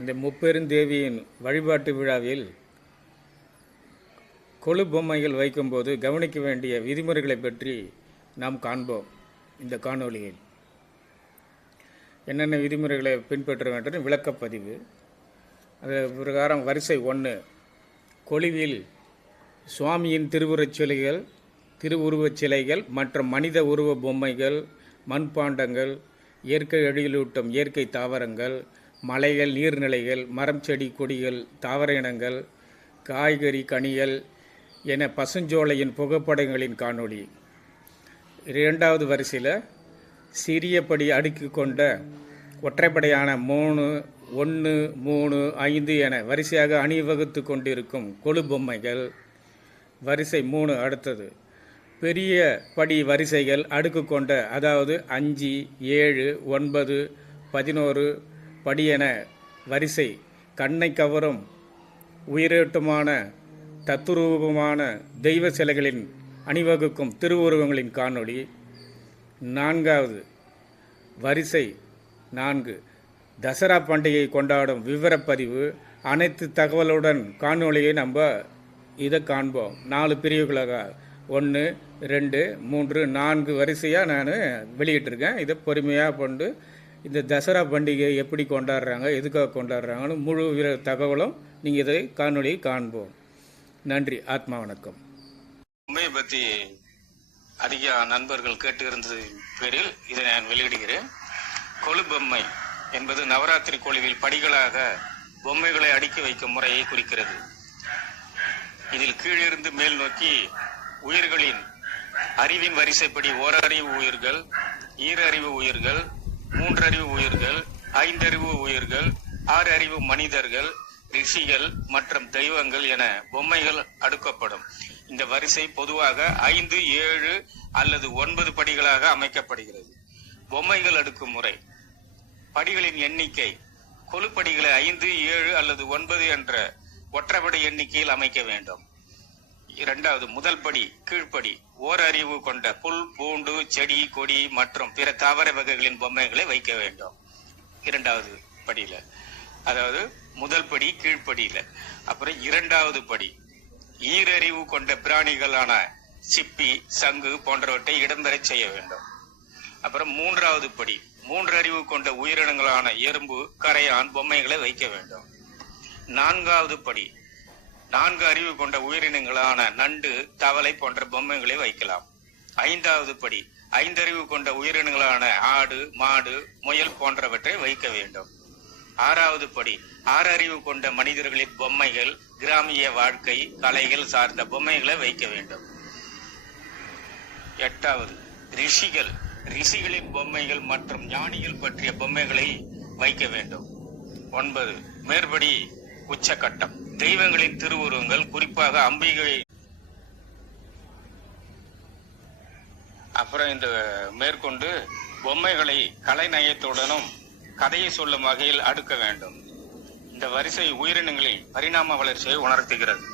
இந்த முப்பெருந்தேவியின் வழிபாட்டு விழாவில் கொழு பொம்மைகள் வைக்கும்போது கவனிக்க வேண்டிய விதிமுறைகளை பற்றி நாம் காண்போம் இந்த காணொலியில் என்னென்ன விதிமுறைகளை பின்பற்ற வேண்டும் விளக்கப்பதிவு. அது பிரகாரம் வரிசை ஒன்று கொலுவில் சுவாமியின் திருவுருவச் சிலைகள் திருவுருவச் சிலைகள் மற்றும் மனித உருவ பொம்மைகள் மண்பாண்டங்கள் இயற்கை எழிலூட்டும் இயற்கை தாவரங்கள் மலைகள் நீர்நிலைகள் மரம் செடி கொடிகள் தாவர இனங்கள் காய்கறி கனிகள் என பசுஞ்சோலையின் புகைப்படங்களின் காணொளி. இரண்டாவது வரிசையில் சிறிய படி அடுக்கி கொண்ட ஒற்றைப்படையான மூணு ஒன்று மூணு ஐந்து என வரிசையாக அணிவகுத்து கொண்டிருக்கும் கொழு பொம்மைகள். வரிசை மூணு அடுத்தது. பெரிய படி வரிசைகள் அடுக்கு கொண்ட அதாவது அஞ்சு ஏழு ஒன்பது பதினோரு படியென வரிசை கண்ணை கவரும் உயிரோட்டமான தத்துரூபமான தெய்வ சிலைகளின் அணிவகுக்கும் திருவுருவங்களின் காணொளி. நான்காவது வரிசை நான்கு தசரா பண்டிகை கொண்டாடும் விவரப்பதிவு. அனைத்து தகவலுடன் காணொளியை நம்ம இதை காண்போம். நாலு பிரிவுகளாக ஒன்று ரெண்டு மூன்று நான்கு வரிசையாக நான் வெளியிட்டிருக்கேன். இதை பொறுமையாக கொண்டு இந்த தசரா பண்டிகை எப்படி கொண்டாடுறாங்க எதுக்காக கொண்டாடுறாங்கன்னு முழு வீர தகவலும் நீங்கள் இதை காணொலியை காண்போம். நன்றி ஆத்மா வணக்கம். உண்மையை பற்றி அதிக நண்பர்கள் கேட்டு இருந்தது பேரில் இதை நான் வெளியிடுகிறேன். கொழுபொம்மை என்பது நவராத்திரி கோழிவில் படிகளாக பொம்மைகளை அடுக்கி வைக்கும் முறையை குறிக்கிறது. இதில் கீழிருந்து மேல் நோக்கி உயிர்களின் அறிவின் வரிசைப்படி ஓரறிவு உயிர்கள் ஈரறிவு உயிர்கள் மூன்றறிவு உயிர்கள் ஐந்தறிவு உயிர்கள் ஆறு அறிவு மனிதர்கள் ரிஷிகள் மற்றும் தெய்வங்கள் என பொம்மைகள் அடுக்கப்படும். இந்த வரிசை பொதுவாக ஐந்து ஏழு அல்லது ஒன்பது படிகளாக அமைக்கப்படுகிறது. பொம்மைகள் அடுக்கும் முறை. படிகளின் எண்ணிக்கை. கொலுப்படிகளை ஐந்து ஏழு அல்லது ஒன்பது என்ற ஒற்றைப்படை எண்ணிக்கையில் அமைக்க வேண்டும். இரண்டாவது முதல் படி கீழ்ப்படி. ஓரறிவு கொண்ட புல் பூண்டு செடி கொடி மற்றும் பிற தாவர வகைகளின் பொம்மைகளை வைக்க வேண்டும். இரண்டாவது படியில. அதாவது முதல் படி கீழ்ப்படியில. அப்புறம் இரண்டாவது படி. ஈரறிவு கொண்ட பிராணிகளான சிப்பி சங்கு போன்றவற்றை இடம்பெறச் செய்ய வேண்டும். அப்புறம் மூன்றாவது படி. மூன்று அறிவு கொண்ட உயிரினங்களான எறும்பு கரையான் பொம்மைகளை வைக்க வேண்டும். நான்காவது படி. நான்கு அறிவு கொண்ட உயிரினங்களான நண்டு தவளை போன்ற பொம்மைகளை வைக்கலாம். ஐந்தாவது படி ஐந்தறிவு கொண்ட உயிரினங்களான ஆடு மாடு முயல் போன்றவற்றை வைக்க வேண்டும். ஆறாவது படி ஆறறிவு கொண்ட மனிதர்களின் பொம்மைகள் கிராமிய வாழ்க்கை கலைகள் சார்ந்த பொம்மைகளை வைக்க வேண்டும். எட்டாவது ரிஷிகள் ரிஷிகளின் பொம்மைகள் மற்றும் ஞானிகள் பற்றிய பொம்மைகளை வைக்க வேண்டும். ஒன்பது மேற்படி உச்சக்கட்டம். தெய்வங்களின் திருவுருவங்கள் குறிப்பாக அம்பிகை. அப்புறம் இந்த மேற்கொண்டு பொம்மைகளை கலைநயத்துடனும் கதையை சொல்லும் வகையில் அடுக்க வேண்டும். இந்த வரிசை உயிரினங்களின் பரிணாம வளர்ச்சியை உணர்த்துகிறது.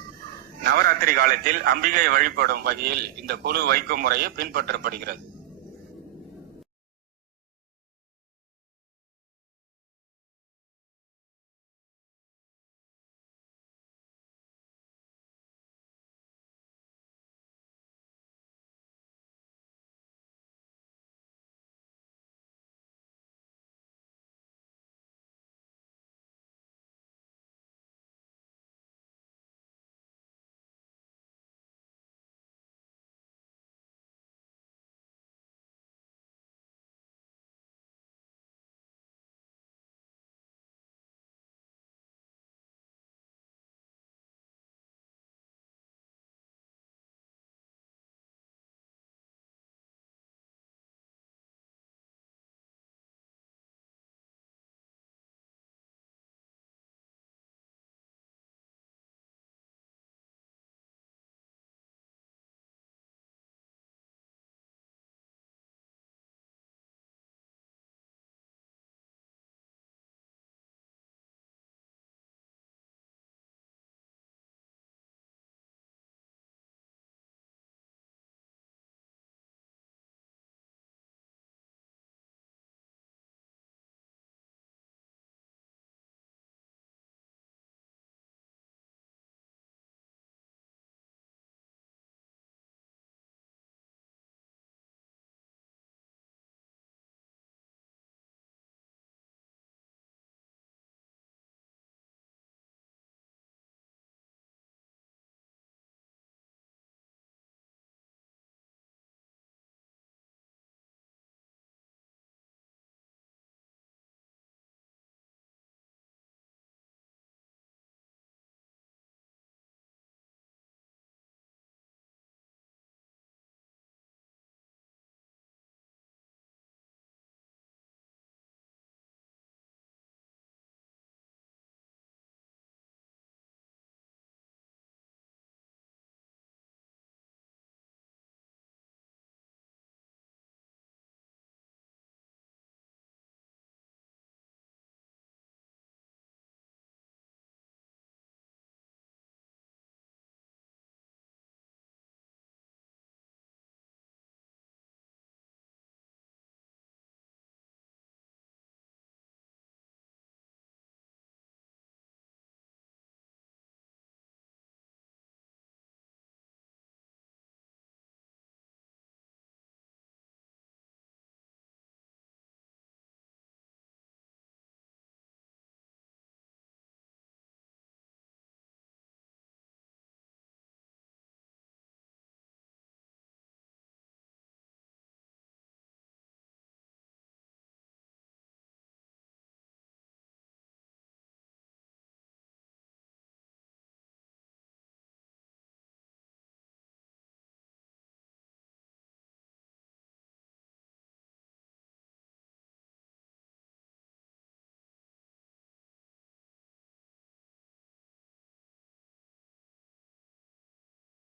நவராத்திரி காலத்தில் அம்பிகை வழிபடும் வகையில் இந்த குழு வைக்கும் முறையை பின்பற்றப்படுகிறது.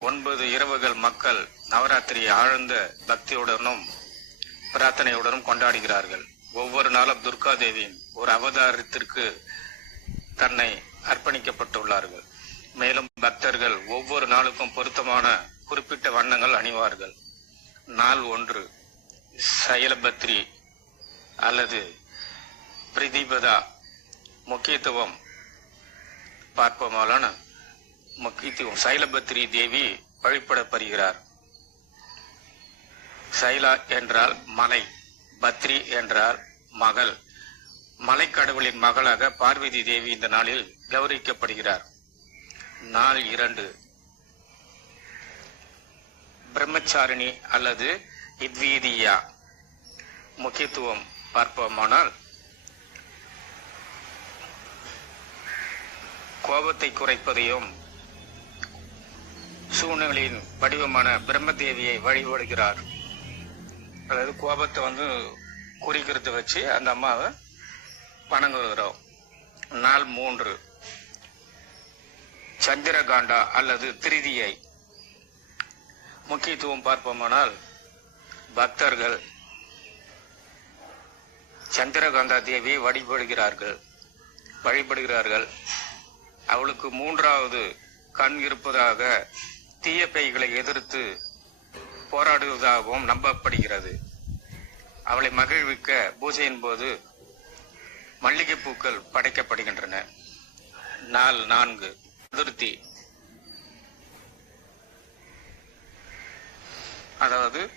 ஒன்பது இரவுகள் மக்கள் நவராத்திரியை ஆழ்ந்த பக்தியுடனும் பிரார்த்தனையுடனும் கொண்டாடுகிறார்கள். ஒவ்வொரு நாளும் துர்கா தேவியின் ஒரு அவதாரத்திற்கு தன்னை அர்ப்பணிக்கப்பட்டுள்ளார்கள். மேலும் பக்தர்கள் ஒவ்வொரு நாளுக்கும் பொருத்தமான குறிப்பிட்ட வண்ணங்கள் அணிவார்கள். நாள் ஒன்று சைலபத்ரி அல்லது பிரதிபதா. முக்கியத்துவம் பார்ப்போமாலான முக்கியத்துவம் சைலபத்ரி தேவி வழிபடப்படுகிறார். சைலா என்றால் மலை பத்ரி என்றால் மகள். மலைக்கடவுளின் மகளாக பார்வதி தேவி இந்த நாளில் கௌரவிக்கப்படுகிறார். நாள் இரண்டு. பிரம்மச்சாரிணி அல்லது இத்வீதியா. முக்கியத்துவம் பார்ப்போமானால் கோபத்தை குறைப்பதையும் சூழ்நிலையின் வடிவமான பிரம்மதேவியை வழிபடுகிறார். அதாவது கோபத்தை வந்து குறிக்கிறத வச்சு அந்த அம்மாவை வணங்குகிறோம். நாள் மூன்று. சந்திரகாண்டா அல்லது திருதியை. முக்கியத்துவம் பார்ப்போமானால் பக்தர்கள் சந்திரகாந்தா தேவியை வழிபடுகிறார்கள் வழிபடுகிறார்கள். அவளுக்கு மூன்றாவது கண் இருப்பதாக தீய பேய்களை எதிர்த்து போராடுவதாகவும் நம்பப்படுகிறது. அவளை மகிழ்விக்க பூஜையின் போது மல்லிகை பூக்கள் படைக்கப்படுகின்றன. நாள் நான்கு. அதிருப்தி. அதாவது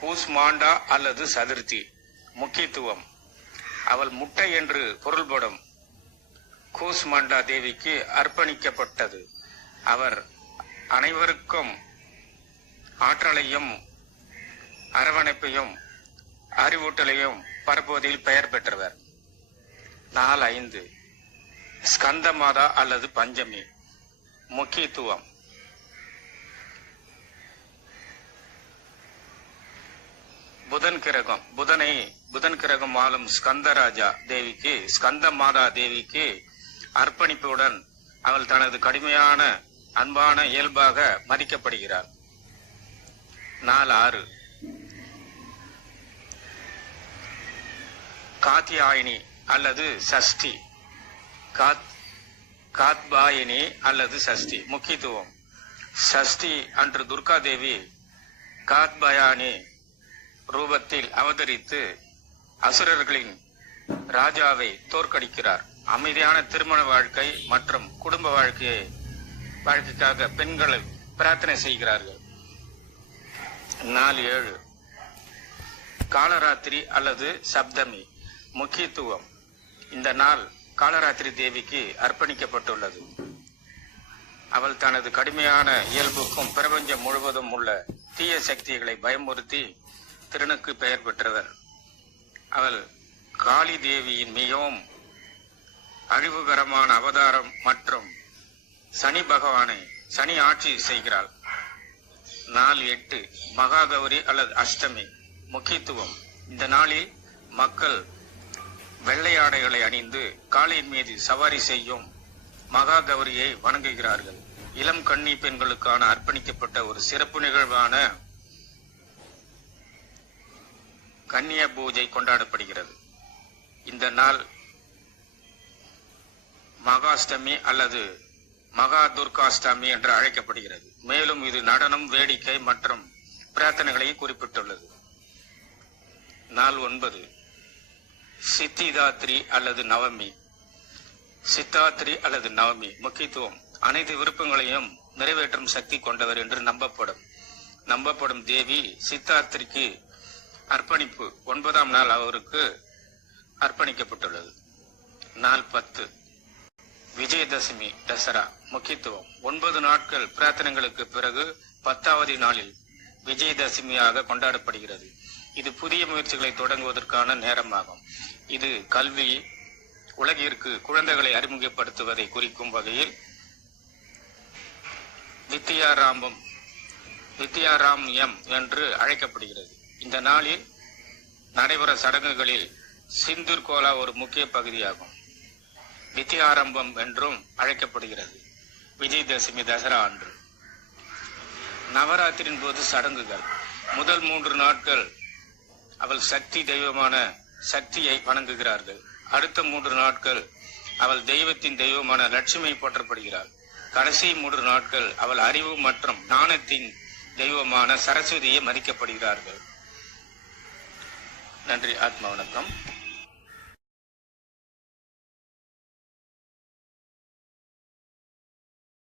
கூஸ்மாண்டா அல்லது சதுர்த்தி முக்கியத்துவம். அவள் முட்டை என்று பொருள்படும் கூஸ்மாண்டா தேவிக்கு அர்ப்பணிக்கப்பட்டது. அவர் அனைவருக்கும் ஆற்றலையும் அரவணைப்பையும் அறிவூட்டலையும் பரப்புவதில் பெயர் பெற்றவர். நாள் ஐந்து. ஸ்கந்த மாதா அல்லது பஞ்சமி. முக்கியத்துவம். புதன் கிரகம். புதனை புதன் கிரகம் ஆளும் ஸ்கந்தராஜா தேவிக்கு ஸ்கந்த மாதா தேவிக்கு அர்ப்பணிப்புடன் அவள் தனது கடுமையான அன்பான இயல்பாக மதிக்கப்படுகிறார். நாள் ஆறு காத்தியாயினி அல்லது சஷ்டி. காத் காத்பாயினி அல்லது சஷ்டி. முக்கியத்துவம். சஷ்டி அன்று துர்கா தேவி காத்பயானி ரூபத்தில் அவதரித்து அசுரர்களின் ராஜாவை தோற்கடிக்கிறார். அமைதியான திருமண வாழ்க்கை மற்றும் குடும்ப வாழ்க்கையை வாழ்க்கைக்காக பெண்களை பிரார்த்தனை செய்கிறார்கள். நாலு ஏழு. காலராத்திரி அல்லது சப்தமி முக்கியத்துவம். இந்த நாள் காலராத்திரி தேவிக்கு அர்ப்பணிக்கப்பட்டுள்ளது. அவள் தனது கடுமையான இயல்புக்கும் பிரபஞ்சம் முழுவதும் உள்ள தீய சக்திகளை பயமுறுத்தி திருனுக்கு பெயர் பெற்றவர். அவள் காளி தேவியின் மிகவும் அழிவுகரமான அவதாரம் மற்றும் சனி பகவானை சனி ஆட்சி செய்கிறாள். நாள் எட்டு மகாகௌரி அல்லது அஷ்டமி முக்கியத்துவம். இந்த நாளில் மக்கள் வெள்ளை ஆடைகளை அணிந்து காளியின் மீது சவாரி செய்யும் மகா கௌரியை வணங்குகிறார்கள். இளம் கன்னி பெண்களுக்கான அர்ப்பணிக்கப்பட்ட ஒரு சிறப்பு நிகழ்வான கன்னிய பூஜை கொண்டாடப்படுகிறது. இந்த நாள் மகாஷ்டமி அல்லது மகா துர்காஷ்டமி என்று அழைக்கப்படுகிறது. மேலும் இது நடனம் வேடிக்கை மற்றும் பிரார்த்தனைகளை குறிப்பிட்டுள்ளது. நாள் ஒன்பது. சித்திதாத்ரி அல்லது நவமி. சித்தாத்ரி அல்லது நவமி முக்கியத்துவம். அனைத்து விருப்பங்களையும் நிறைவேற்றும் சக்தி கொண்டவர் என்று நம்பப்படும். நம்பப்படும் தேவி சித்தார்த்திக்கு அர்ப்பணிப்பு. ஒன்பதாம் நாள் அவருக்கு அர்ப்பணிக்கப்பட்டுள்ளது. நாள் பத்து. விஜயதசமி தசரா முக்கியத்துவம். ஒன்பது நாட்கள் பிரார்த்தனைகளுக்கு பிறகு பத்தாவது நாளில் விஜயதசமியாக கொண்டாடப்படுகிறது. இது புதிய முயற்சிகளை தொடங்குவதற்கான நேரமாகும். இது கல்வி உலகிற்கு குழந்தைகளை அறிமுகப்படுத்துவதை குறிக்கும் வகையில் வித்யாராமம் வித்யாராம் எம் என்று அழைக்கப்படுகிறது. இந்த நாளில் நடைபெற சடங்குகளில் சிந்தூர் கோலா ஒரு முக்கிய பகுதியாகும். வித்யாரம்பம் என்றும் அழைக்கப்படுகிறது. விஜயதசமி தசரா அன்று. நவராத்திரியின் போது சடங்குகள். முதல் மூன்று நாட்கள் அவள் சக்தி தெய்வமான சக்தியை வணங்குகிறார்கள். அடுத்த மூன்று நாட்கள் அவள் தெய்வத்தின் தெய்வமான லட்சுமி போற்றப்படுகிறாள். கடைசி மூன்று நாட்கள் அவள் அறிவு மற்றும் ஞானத்தின் தெய்வமான சரஸ்வதியை மதிக்கப்படுகிறார்கள். நன்றி ஆத்மா வணக்கம்.